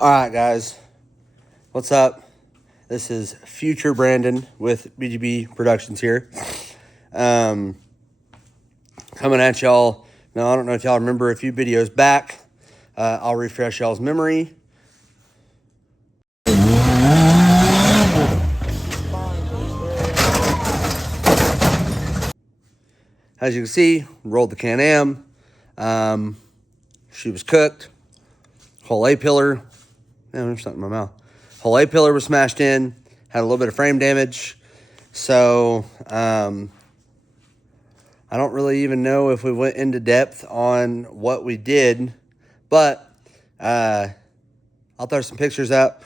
All right, guys, what's up? This is future Brandon with Bgb.Productions here. Coming at y'all. Now, I don't know if y'all remember a few videos back. I'll refresh y'all's memory. As you can see, rolled the Canam. She was cooked. Whole A-pillar. There's something in my mouth. Whole A-pillar was smashed in. Had a little bit of frame damage. So, I don't really even know if we went into depth on what we did. But, I'll throw some pictures up.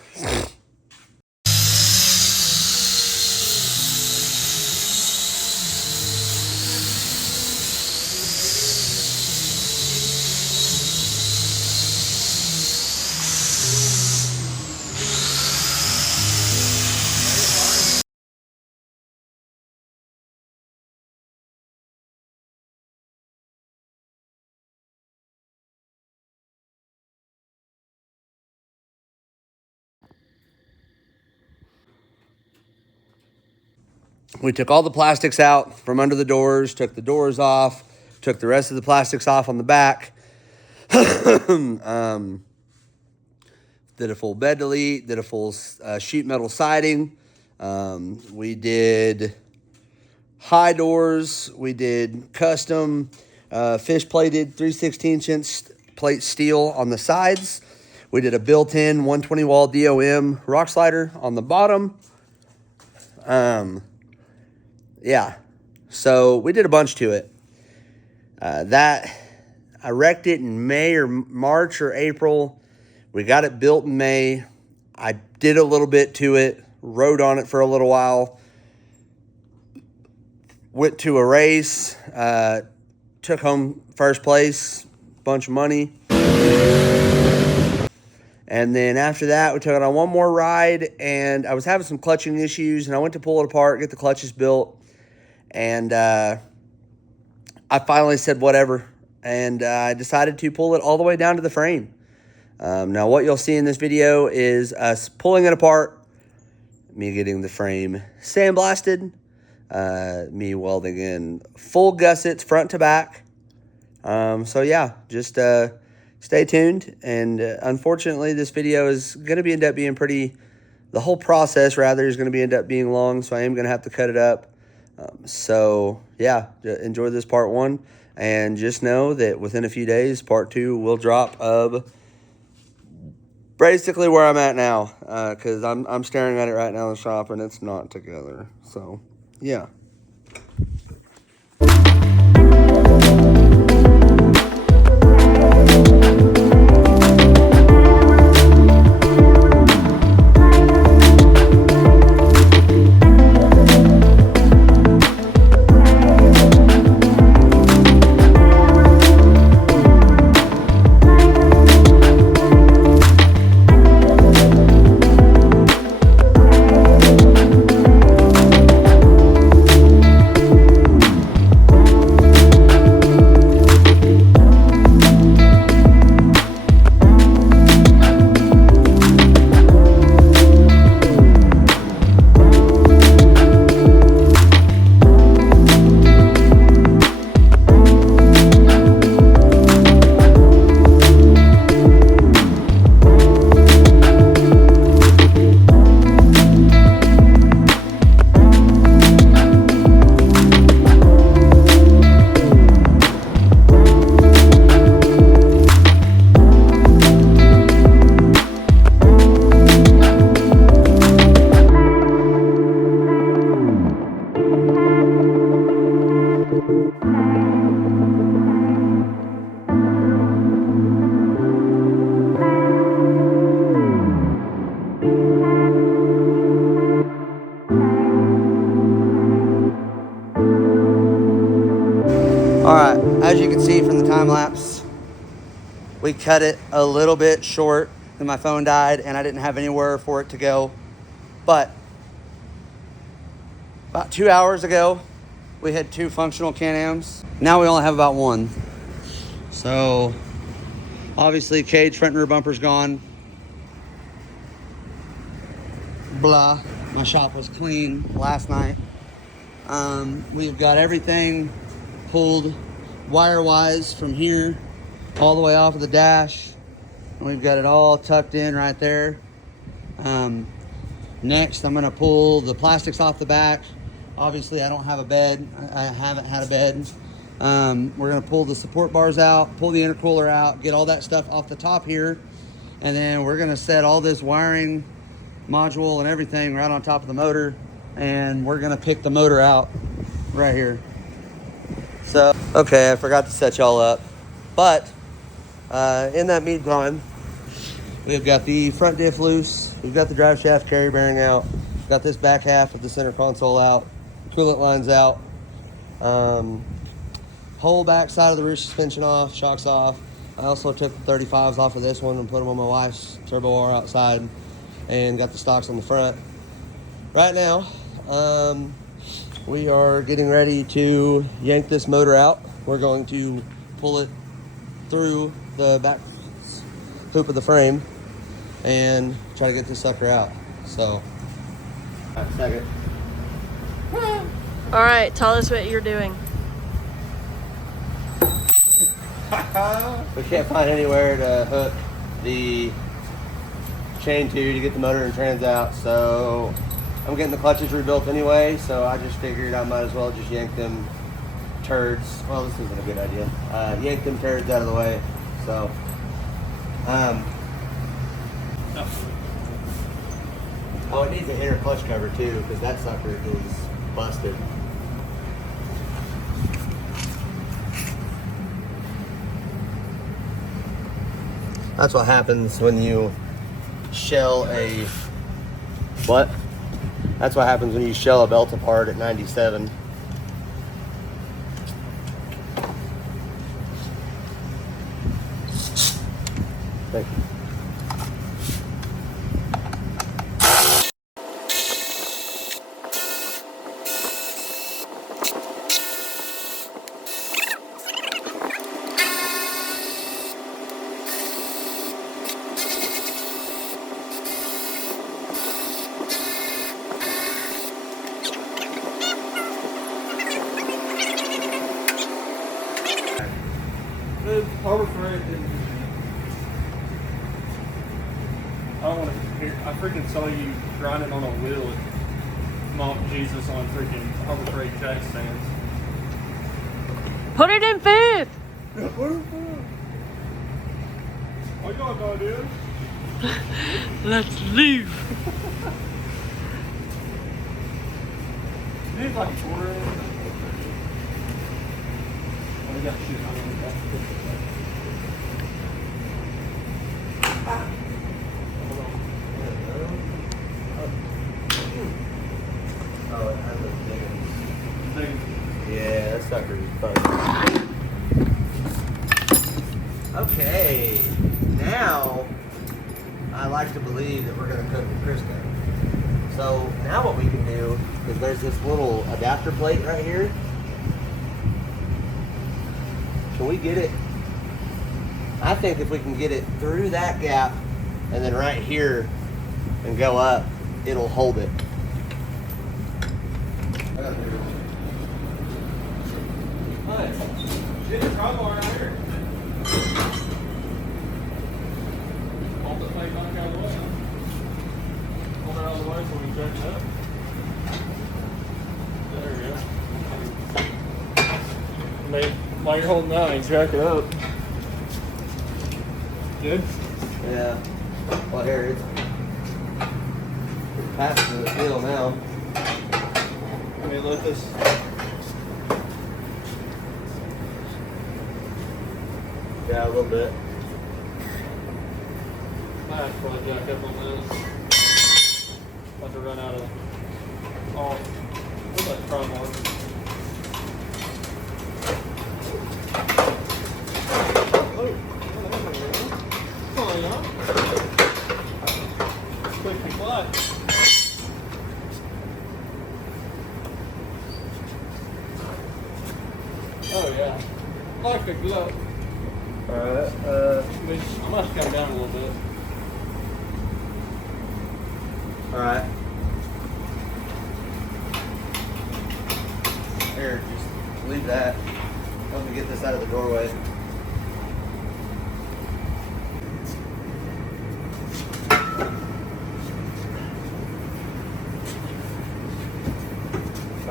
We took all the plastics out from under the doors, took the doors off, took the rest of the plastics off on the back. Did a full bed delete, did a full sheet metal siding. We did high doors. We did custom fish plated 3/16" plate steel on the sides. We did a built-in 120 wall DOM rock slider on the bottom. Yeah, so we did a bunch to it. I wrecked it in May or March or April. We got it built in May. I did a little bit to it, rode on it for a little while. Went to a race, took home first place, bunch of money. And then after that, we took it on one more ride, and I was having some clutching issues, and I went to pull it apart, get the clutches built. And I finally said whatever, and I decided to pull it all the way down to the frame. Now, what you'll see in this video is us pulling it apart, me getting the frame sandblasted, me welding in full gussets front to back. So, yeah, just stay tuned. And unfortunately, this video is going to end up being the whole process, rather, is going to end up being long, so I am going to have to cut it up. So, yeah, enjoy this part one, and just know that within a few days, part two will drop of basically where I'm at now, because I'm staring at it right now in the shop, and it's not together. So, yeah. All right, as you can see from the time lapse, we cut it a little bit short, and my phone died, and I didn't have anywhere for it to go. But about 2 hours ago, we had 2 functional Canams. Now we only have about 1. So obviously cage, front and rear bumper's gone. blah. My shop was clean last night. We've got everything pulled wire-wise from here all the way off of the dash. And we've got it all tucked in right there. Next, I'm gonna pull the plastics off the back. Obviously, I don't have a bed. I haven't had a bed. We're gonna pull the support bars out, pull the intercooler out, get all that stuff off the top here. And then we're gonna set all this wiring module and everything right on top of the motor. And we're gonna pick the motor out right here. So, okay, I forgot to set y'all up. But, in that meantime, we've got the front diff loose. We've got the drive shaft carry bearing out. Got this back half of the center console out. Coolant lines out. Whole back side of the rear suspension off, shocks off. I also took the 35s off of this one and put them on my wife's turbo R outside, and got the stocks on the front. Right now, we are getting ready to yank this motor out. We're going to pull it through the back hoop of the frame and try to get this sucker out. So, second. All right, tell us what you're doing. We can't find anywhere to hook the chain to get the motor and trans out, so I'm getting the clutches rebuilt anyway, so I just figured I might as well just yank them turds. Well, this isn't a good idea. Yank them turds out of the way. So, oh, it needs a hitter clutch cover too, because that sucker is busted. That's what happens when you shell a, what? That's what happens when you shell a belt apart at 97. Thank you. Harbor Freight. I don't want to hear. I freaking saw you grinding on a wheel at Mount Jesus on freaking Harbor Freight jack stands. Put it in fifth. What y'all gonna do? Let's leave. You need like a quarter in. Oh, we got shit on it. Oh, it has those big ones. Yeah, that sucker is fun. Okay, now I like to believe that we're going to cook the Crisco. So now what we can do is there's this little adapter plate right here. Can we get it? I think if we can get it through that gap and then right here and go up, it'll hold it. Nice. Get the crowbar out here. Hold the plate back out of the way. Hold it out of the way so we can jack it up. There we go. While you're holding that, you can jack it up. Good? Yeah. Well, here it's past the deal now. Let me let this. Yeah, a little bit. I have to probably jack up on this. About to run out of. Oh, where's that crowbar? Oh, yeah. Quick and flat. Oh, yeah. Like a glove. Alright, I must come down a little bit. alright.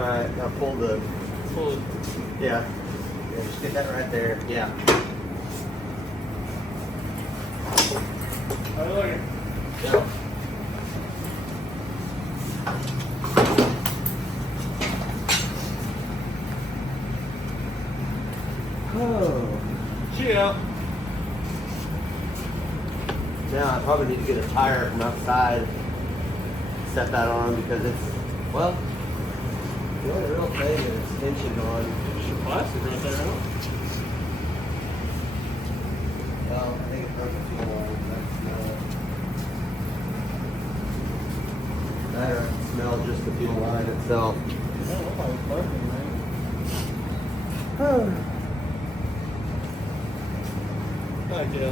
right, now pull the, Pull it. yeah, just get that right there. Yeah. I like it. Yeah. Oh. Yeah. Now I probably need to get a tire from outside, set that on because it's, well, the only real thing is tension on. Some plastic right there, huh? Well, I think it's broken fuel line. That's that or I can smell just the fuel line itself. Yeah, I thought it was broken, man. Thank you.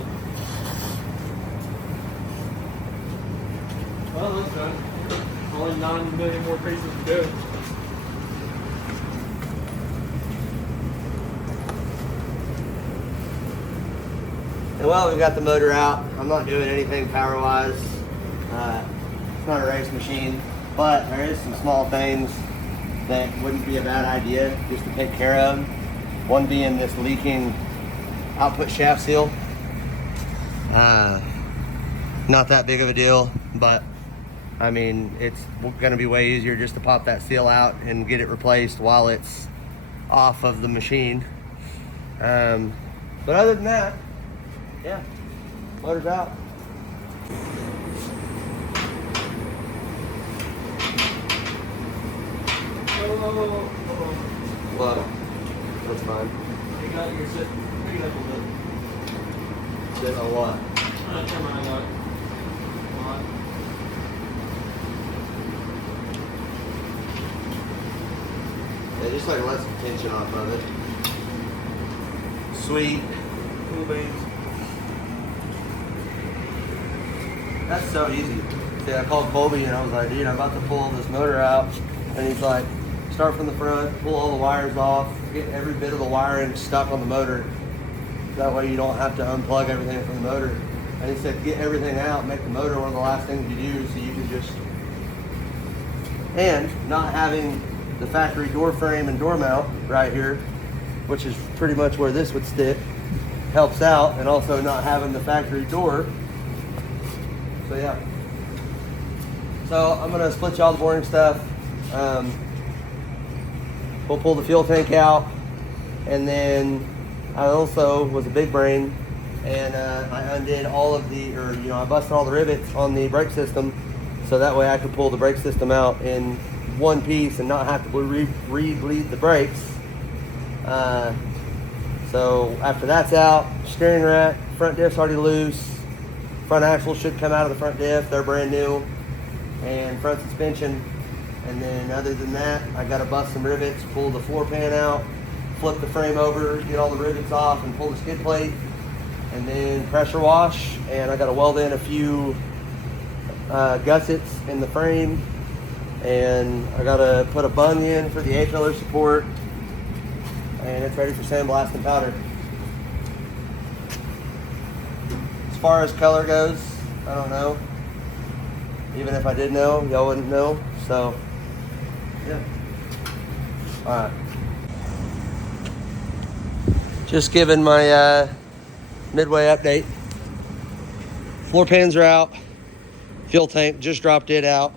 Well, that's done. Only 9 million more pieces to go. And well, we got the motor out. I'm not doing anything power-wise. It's not a race machine, but there is some small things that wouldn't be a bad idea just to take care of. One being this leaking output shaft seal. Not that big of a deal, but I mean, it's gonna be way easier just to pop that seal out and get it replaced while it's off of the machine. But other than that, yeah, motor's out. Well, that's fine. You got your sit. Pick it up a little bit. Sit on what? Turn around, look. Yeah, just like let some tension off of it. Sweet. Cool beans. That's so easy. See, I called Colby and I was like, dude, I'm about to pull this motor out. And he's like, start from the front, pull all the wires off, get every bit of the wiring stuck on the motor. That way you don't have to unplug everything from the motor. And he said, get everything out, make the motor one of the last things you do so you can just, and not having the factory door frame and door mount right here, which is pretty much where this would stick, helps out, and also not having the factory door. So yeah. So I'm gonna split you all the boring stuff. We'll pull the fuel tank out, and then I also was a big brain, and I undid all of the, I busted all the rivets on the brake system, so that way I could pull the brake system out in one piece and not have to re-bleed the brakes. So after that's out, steering rack, front diff's already loose, front axle should come out of the front diff, they're brand new, and front suspension. And then other than that, I gotta bust some rivets, pull the floor pan out, flip the frame over, get all the rivets off, and pull the skid plate, and then pressure wash. And I gotta weld in a few gussets in the frame, and I gotta put a bung in for the A-pillar support, and it's ready for sandblast and powder. As far as color goes, I don't know. Even if I did know, y'all wouldn't know. So, yeah. All right. Just giving my midway update. Floor pans are out. Fuel tank, just dropped it out.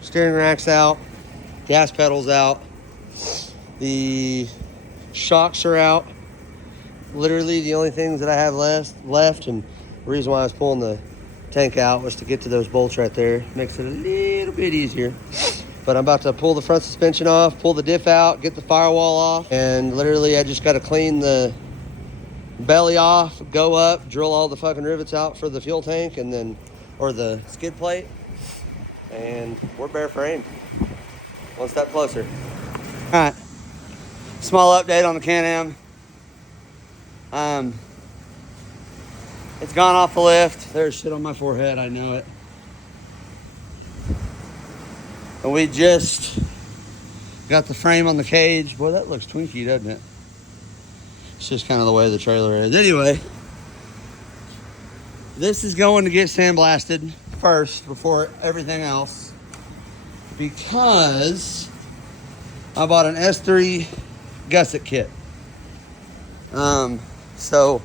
Steering rack's out. Gas pedal's out. The shocks are out. Literally the only things that I have left, and the reason why I was pulling the tank out was to get to those bolts right there. Makes it a little bit easier. But I'm about to pull the front suspension off, pull the diff out, get the firewall off, and literally I just got to clean the belly off, go up, drill all the fucking rivets out for the fuel tank, and then, or the skid plate, and we're bare frame. One step closer. All right, small update on the Canam. It's gone off the lift. There's shit on my forehead, I know it. And we just got the frame on the cage. Boy, that looks twinky, doesn't it? It's just kind of the way the trailer is. Anyway, this is going to get sandblasted first before everything else. because I bought an S3 gusset kit. So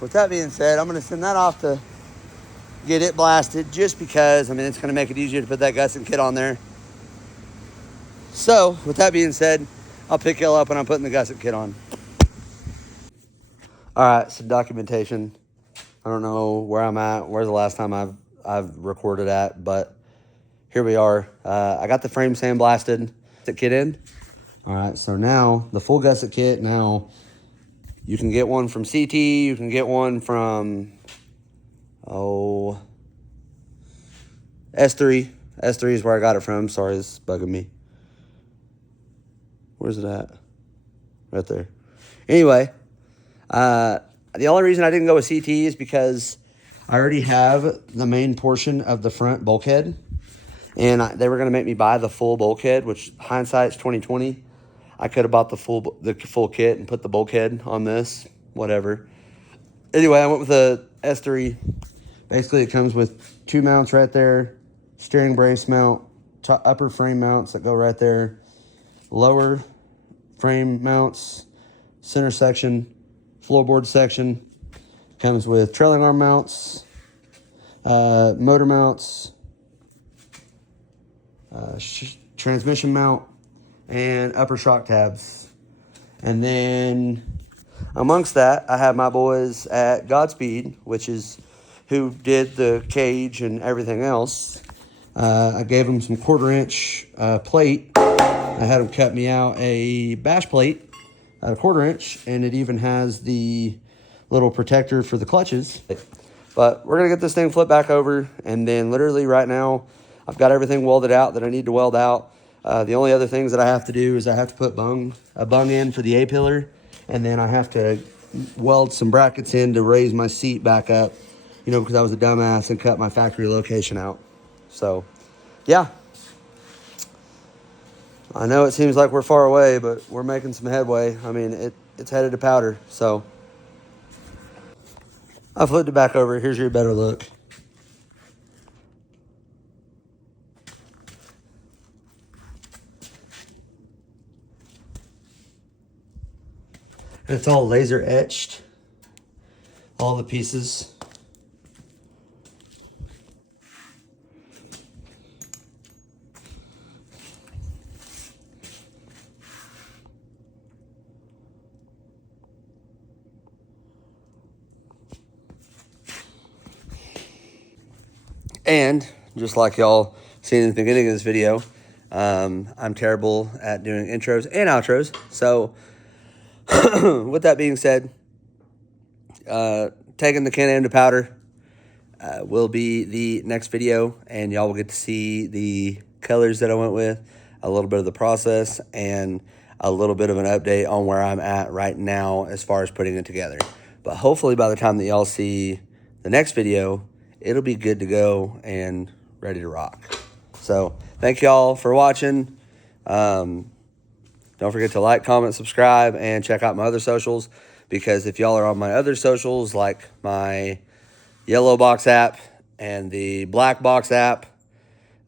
with that being said, I'm going to send that off to get it blasted just because, I mean, it's going to make it easier to put that gusset kit on there. So with that being said, I'll pick y'all up when I'm putting the gusset kit on. All right, so documentation. I don't know where I'm at, where's the last time I've recorded at, but here we are. I got the frame sandblasted, the kit in. All right, so now the full gusset kit. Now you can get one from CT. You can get one from S3. S3 is where I got it from. Sorry, it's bugging me. Where's it at? Right there. Anyway, the only reason I didn't go with CT is because I already have the main portion of the front bulkhead, and they were going to make me buy the full bulkhead, which hindsight's 2020. I could have bought the full kit and put the bulkhead on this, whatever. Anyway, I went with the S3. Basically, it comes with 2 mounts right there, steering brace mount, upper frame mounts that go right there, lower frame mounts, center section, floorboard section. Comes with trailing arm mounts, motor mounts, transmission mount, and upper shock tabs. And then amongst that, I have my boys at Godspeed, which is who did the cage and everything else. I gave them some 1/4 inch plate. I had them cut me out a bash plate at a 1/4 inch, and it even has the little protector for the clutches. But we're gonna get this thing flipped back over, and then literally right now, I've got everything welded out that I need to weld out. The only other things that I have to do is I have to put a bung in for the A-pillar, and then I have to weld some brackets in to raise my seat back up, you know, because I was a dumbass and cut my factory location out. So, yeah. I know it seems like we're far away, but we're making some headway. I mean, it's headed to powder, so. I flipped it back over. Here's your better look. And it's all laser etched, all the pieces. And just like y'all seen in the beginning of this video, I'm terrible at doing intros and outros. So with that being said, taking the Canam to powder will be the next video, and y'all will get to see the colors that I went with, a little bit of the process, and a little bit of an update on where I'm at right now as far as putting it together. But hopefully by the time that y'all see the next video, it'll be good to go and ready to rock. So thank y'all for watching. Don't forget to like, comment, subscribe, and check out my other socials, because if y'all are on my other socials, like my yellow box app and the black box app,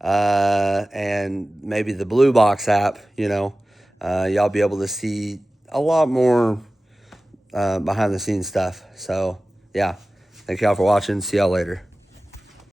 and maybe the blue box app, you know, y'all be able to see a lot more behind the scenes stuff. So yeah, thank y'all for watching. See y'all later.